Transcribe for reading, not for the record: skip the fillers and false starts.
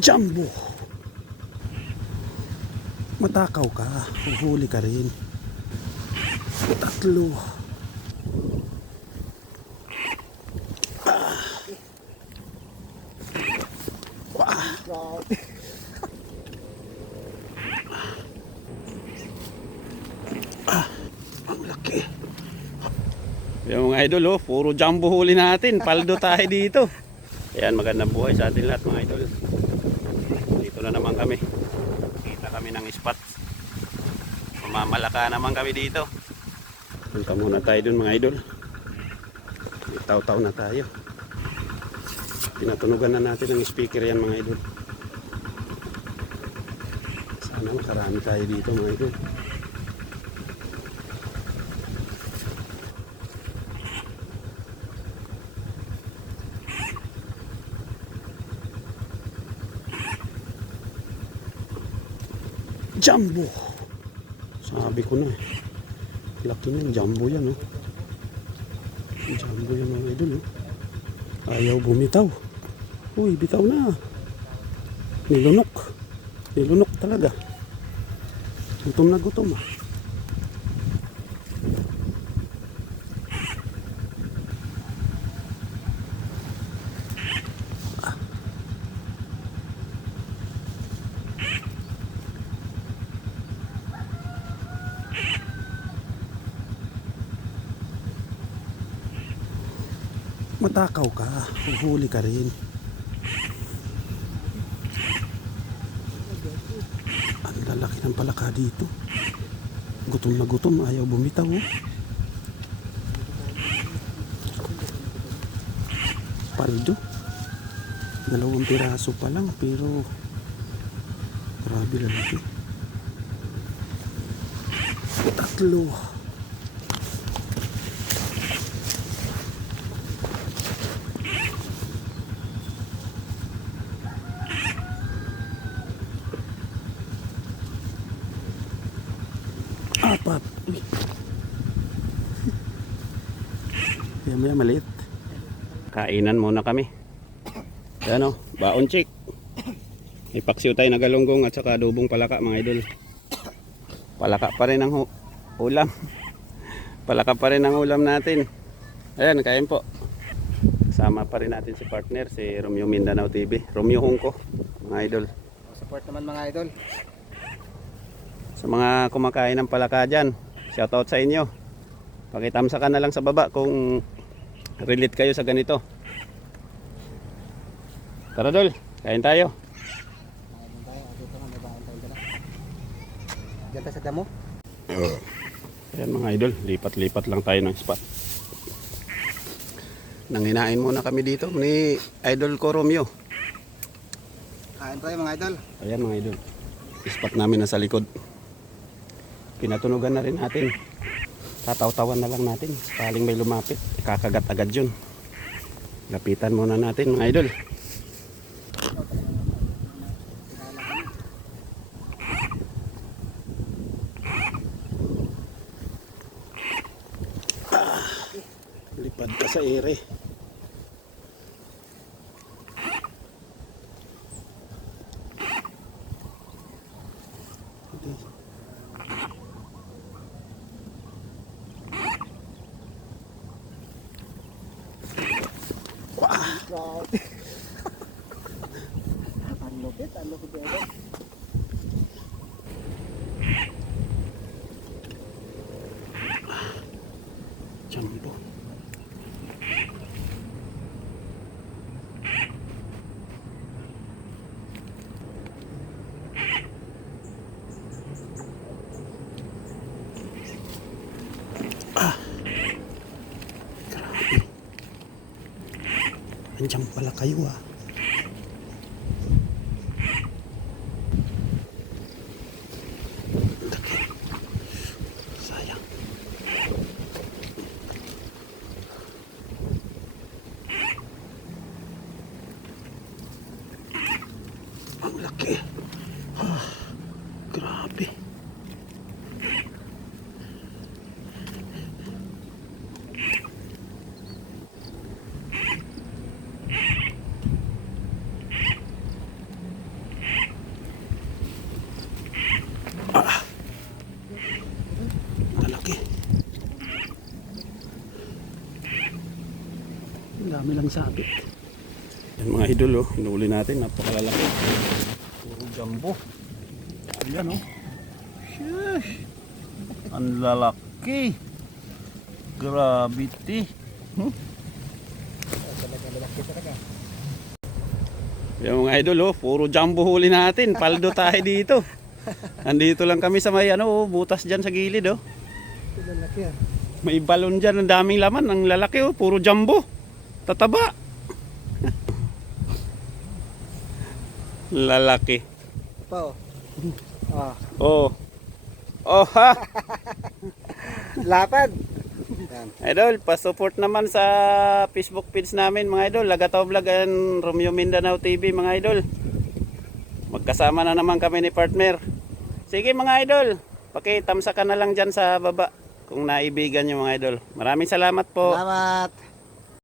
Jumbo. Matakaw ka, huhuli ka rin. Tatlo. Ang laki. Yung mga idol, oh, puro jumbo huli natin. Paldo tayo dito. Ayan, magandang buhay sa atin lahat mga idol. Dito na naman kami. Kita kami ng spot. Mamalaka naman kami dito. Punta muna tayo dun mga idol. Taw-taw na tayo. Tinatunugan na natin ang speaker yan mga idol. Sana makarami tayo dito mga idol. Jumbo. Sabi ko na eh. Laki na yung jumbo yan oh. Jumbo yan mga idol oh. Ayaw bumitaw. Uy, bitaw na. Nilunok. Nilunok talaga. Gutom na gutom ah. Matakaw ka, huhuli ka rin. Ang lalaki ng palaka dito. Gutom na gutom, ayaw bumitaw oh. Paldo. 2 piraso pa lang pero grabe lalaki. 3. Apat. Uy. Maya maliit. Kainan muna kami. Yan o, baon chick. Ipaksiw tayo na galunggong at saka adobong palaka mga idol. Palaka pa rin ang ulam. Palaka pa rin ang ulam natin. Ayan, kain po. Kasama pa rin natin si partner, si Romeo Mindanao TV. Romeo Hungko, mga idol. Support naman mga idol. Sa mga kumakain ng palaka dyan, shoutout sa inyo. Pakitamsa ka na lang sa baba kung relate kayo sa ganito. Tara dol, kain tayo. Dito nga, may bahan tayo dala. Diyan tayo sa damo. Ayan mga idol, lipat-lipat lang tayo ng spot. Nanginain muna kami dito ni idol ko Romeo. Kain tayo mga idol. Ayan mga idol, spot namin nasa likod. Pinatunugan na rin natin. Tataw-tawan na lang natin. Kaling may lumapit, kakagat agad yun. Lapitan muna natin mga idol. Lipad ka sa ere. Grabe. Ang lupit idol. Jumbo. Grabe. Andiyan pala kayo ah. Laki. Sayang. Ang laki. Grabe. walang sabit. Yan mga idol oh, hinuli natin, napakalalaki. Puro jumbo. Ayan oh. Shush! Ang lalaki. Gravity. Talaga lalaki talaga. Yan mga idol oh, puro jumbo huli natin. Paldo tayo dito. Andito lang kami sa may ano, butas dyan sa gilid oh. Ito lalaki ah. May balon dyan, ang daming laman. Ang lalaki oh, puro jumbo. Tataba. Lalaki. Pa oh. Ah, Oh. Oh ha. lapad. Yan. Idol, pa-support naman sa Facebook page namin mga idol. Lagataw Vlog and Romeo Mindanao TV mga idol. Magkasama na naman kami ni partner. Sige mga idol, pakitamsa ka na lang dyan sa baba kung naibigan nyo mga idol. Maraming salamat po. Salamat.